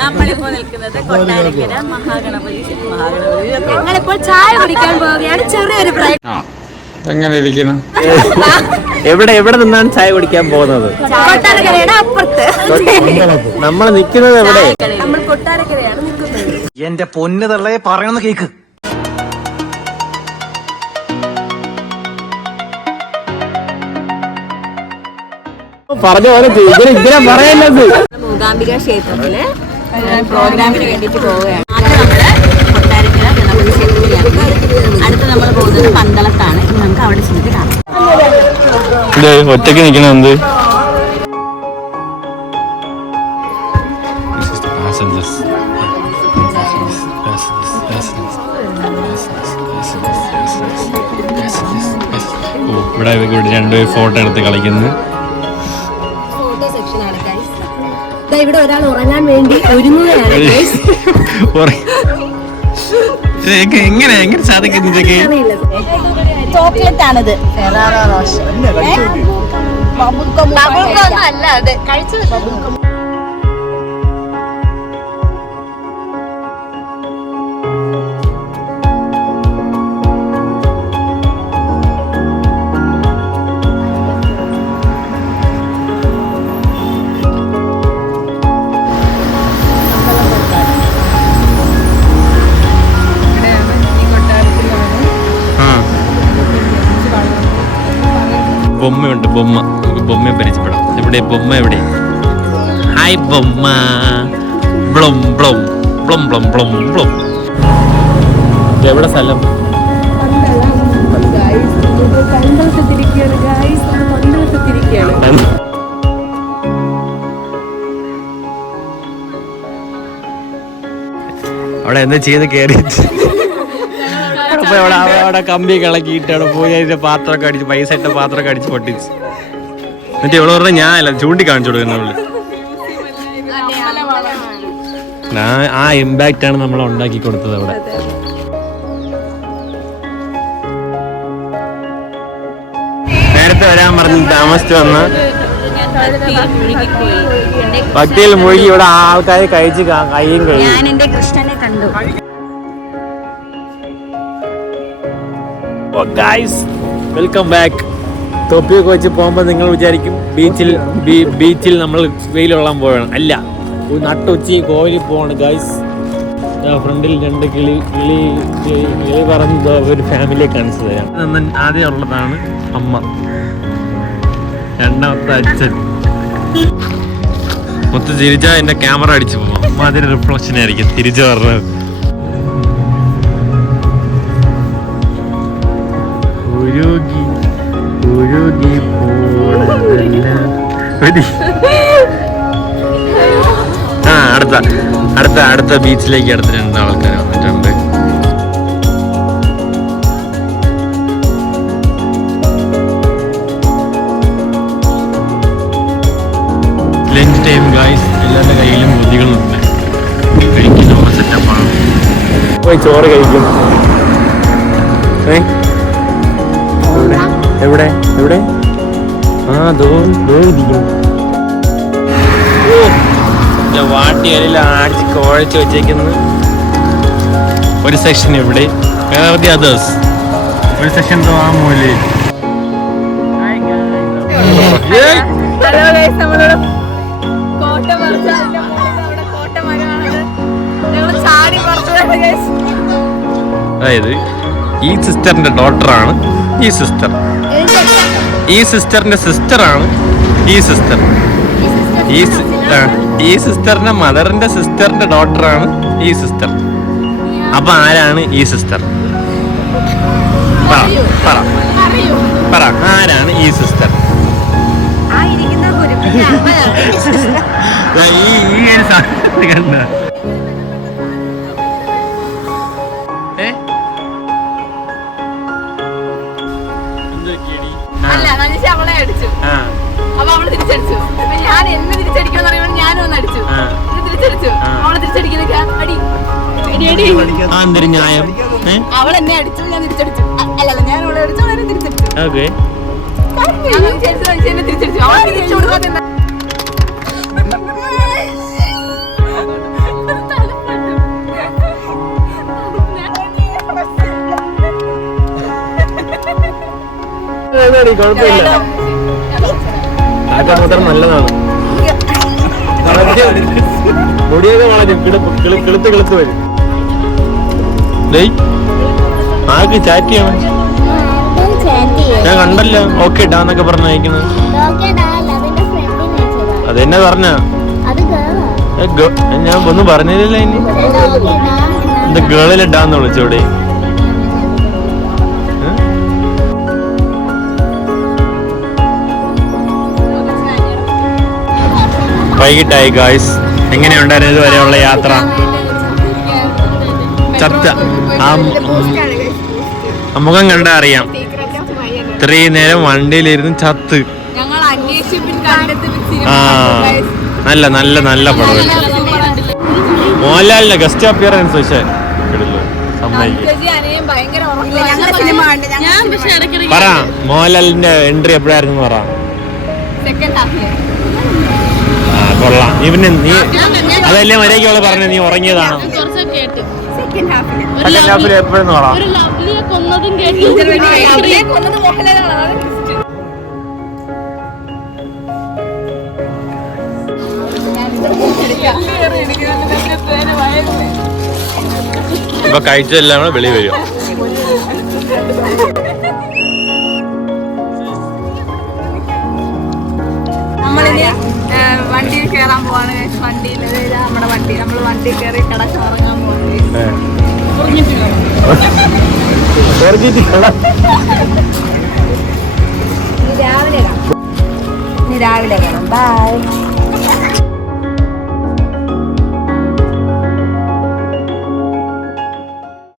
നമ്മളിപ്പോൾ നിൽക്കുന്നത് കൊട്ടാരക്കര മഹാഗണപതി. ഞങ്ങളിപ്പോൾ ചായ കുടിക്കാൻ പോവുകയാണ്. ചെറിയൊരു ബ്രേക്ക്. എങ്ങനെ ഇരിക്കണം? എവിടെ നിന്നാണ് ചായ കുടിക്കാൻ പോകുന്നത്? കൊട്ടാരക്കരയുടെ അപ്പുറത്ത്. നമ്മൾ നിൽക്കുന്നത് എവിടെ? നമ്മൾ കൊട്ടാരക്കരയാണ് നിൽക്കുന്നത്. എന്റെ പൊന്നു തള്ളയെ പറയണമെന്ന് കേക്ക്. പറഞ്ഞ പോലെ ഇങ്ങനെ പറയല്ലത്. മൂകാംബിക ക്ഷേത്രത്തില് പ്രോഗ്രാമിന് വേണ്ടിട്ട് പോവുകയാണ്. അത് നമ്മള് കൊട്ടാരക്കര ഗണപതി ക്ഷേത്രത്തിലാണ്. അടുത്ത് നമ്മൾ പോകുന്നത് പന്തളത്താണ്. നമുക്ക് അവിടെ ചെന്നിട്ട് കാണാം. ഒറ്റയ്ക്ക് നിൽക്കണ എന്ത്? ഇവിടെ രണ്ടുപേർ ഫോട്ടോ എടുത്ത് കളിക്കുന്നു. ഇവിടെ ഒരാൾ ഉറങ്ങാൻ വേണ്ടി ഒരുങ്ങുകയാണ്. എങ്ങനെ സാധിക്കുന്നു? ചോക്ലേറ്റ് ആണത്. അല്ല അത് കഴിച്ചത്. ബൊമ്മയുണ്ട്. നമുക്ക് ബൊമ്മയെ പരിചയപ്പെടാം. എവിടെ ബൊമ്മ? എവിടെ? ഹായ് ബൊമ്മ. ബ്ലം ബ്ലം ബ്ലം ബ്ലം ബ്ലം ബ്ലം. എവിടെ സ്ഥലം? അവിടെ എന്താ ചെയ്ത് കയറിയിട്ട് അവിടെ കമ്പി കളക്കിയിട്ട് അവിടെ പോയി അതിന്റെ പാത്രമൊക്കെ അടിച്ച് പൈസ ഇട്ട പാത്രമൊക്കെ അടിച്ച് പൊട്ടിച്ച്. എന്നിട്ട് ഇവിടെ പറഞ്ഞാൽ ഞാനല്ല ചൂണ്ടിക്കാണിച്ചു കൊടുക്കുന്നത്. ആ ഇമ്പാക്റ്റ് ആണ് നമ്മൾ ഉണ്ടാക്കി കൊടുത്തത് അവിടെ. നേരത്തെ വരാൻ പറഞ്ഞ് താമസിച്ചു വന്ന് ഭക്തിയിൽ മുഴുകി ഇവിടെ ആൾക്കാർ കഴിച്ച് കയ്യും കഴിയും. ഞാൻ എന്റെ കൃഷ്ണനെ കണ്ടു. Welcome back. തൊപ്പിയൊക്കെ വെച്ച് പോകുമ്പോൾ നിങ്ങൾ വിചാരിക്കും ബീച്ചിൽ നമ്മൾ വെയിലുള്ളാൻ പോവുകയാണ്. അല്ല, നട്ടുച്ചി കോവിലിൽ പോവാണ് ഗൈസ്. ഫ്രണ്ടിൽ രണ്ട് കിളി പറന്ന ഒരു ഫാമിലിയെ കാണിച്ചു തരാം. ആദ്യം ഉള്ളതാണ് അമ്മ, രണ്ടാമത്തെ അച്ഛൻ. മൊത്തം തിരിച്ചാൽ എന്റെ ക്യാമറ അടിച്ചു പോവാം. അമ്മ അതിന് റിഫ്ലക്ഷൻ ആയിരിക്കും തിരിച്ചു പറഞ്ഞത്. അടുത്ത ബീച്ചിലേക്ക് അടുത്ത രണ്ട് ആൾക്കാർ വന്നിട്ടുണ്ട്. Lunch time guys. എല്ലാവരുടെ കയ്യിലും ബുദ്ധികളുണ്ട്. കഴിക്കുന്ന സെറ്റപ്പാണ്. പോയി ചോറ് കഴിക്കും. എവിടെ എവിടെ? വാട്ടിയലിൽ ആടിച്ച് കുഴച്ച് വെച്ചേക്കുന്നത് ഒരു സെക്ഷൻ ഇവിടെ, വേറെ അതേഴ്സ് ഒരു സെക്ഷൻ ആ മൂലയിൽ. അതായത് ഈ സിസ്റ്ററിന്റെ ഡോട്ടറാണ് ഈ സിസ്റ്റർ. ഈ സിസ്റ്ററിന്റെ സിസ്റ്ററാണ് ഈ സിസ്റ്റർ. ഈ സിസ്റ്ററിന്റെ മദറിന്റെ സിസ്റ്ററിന്റെ ഡോട്ടറാണ് ഈ സിസ്റ്റർ. അപ്പൊ ആരാണ് ഈ സിസ്റ്റർ? പറ ആരാണ് ഈ സിസ്റ്റർ? ഈ സാധനം കണ്ട അവളെ അടിച്ചു. അപ്പൊ അവള് തിരിച്ചടിച്ചു. ഞാൻ എന്നെ തിരിച്ചടിക്കാന്ന് പറയുമ്പോൾ ഞാനും ഒന്ന് അടിച്ചു. തിരിച്ചടിച്ചു. അവളെ തിരിച്ചടിക്കുന്നൊക്കെ അടി. ന്യായം. അവൾ എന്നെ അടിച്ചു, ഞാൻ തിരിച്ചടിച്ചു. അല്ലല്ല, ഞാൻ അവളെ അടിച്ചു, അവനെ തിരിച്ചടിച്ചു. തിരിച്ചടിച്ചു. അവളെ തിരിച്ചു കൊടുക്കാതെ കുഴപ്പമില്ല. ആട്ടമൂത്രം നല്ലതാണ്. മുടിയൊക്കെ വളരും, കിളുത്ത് കിളുത്ത് വരും. ആർക്ക് ചാറ്റ് ചെയ്യണം? ഞാൻ കണ്ടല്ലോ. ഓക്കെ ഇടാന്നൊക്കെ പറഞ്ഞ അയക്കുന്നത്. അതെന്നെ പറഞ്ഞ ഞാൻ ഒന്നും പറഞ്ഞില്ലല്ലോ. ഇനി എന്താ ഗേളിലിടാന്ന് വിളിച്ചോടെ? വൈകിട്ടായി ഗായ്സ്. എങ്ങനെയുണ്ടായിരുന്നു ഇതുവരെയുള്ള യാത്ര? ചത്ത ആ മുഖം കണ്ടാ അറിയാം. ഇത്രയും നേരം വണ്ടിയിലിരുന്ന് ചത്ത്. ആ നല്ല നല്ല നല്ല പടം. മോഹൻലാലിന്റെ ഗസ്റ്റ് അപ്പിയറൻസ് പക്ഷേ പറ. മോഹൻലാലിന്റെ എൻട്രി എപ്പോഴായിരുന്നു പറ. കൊള്ളാം. ഇവന് നീ അതല്ലേ മര്യാദയ്ക്കുള്ള പറഞ്ഞ നീ ഉറങ്ങിയതാണോ? സെക്കൻഡ് ഹാഫിൽ എപ്പോഴെന്ന് പറ. ഇപ്പൊ കഴിച്ചെല്ലാം കൂടെ വെളി വരും. നമ്മളിനി വണ്ടിയിൽ കയറാൻ പോവാണ്. വണ്ടിയിൽ നമ്മുടെ വണ്ടി നമ്മൾ വണ്ടിയിൽ കയറി കിടക്കിറങ്ങാൻ പോവാണ്. രാവിലെ കാണാം. ബൈ.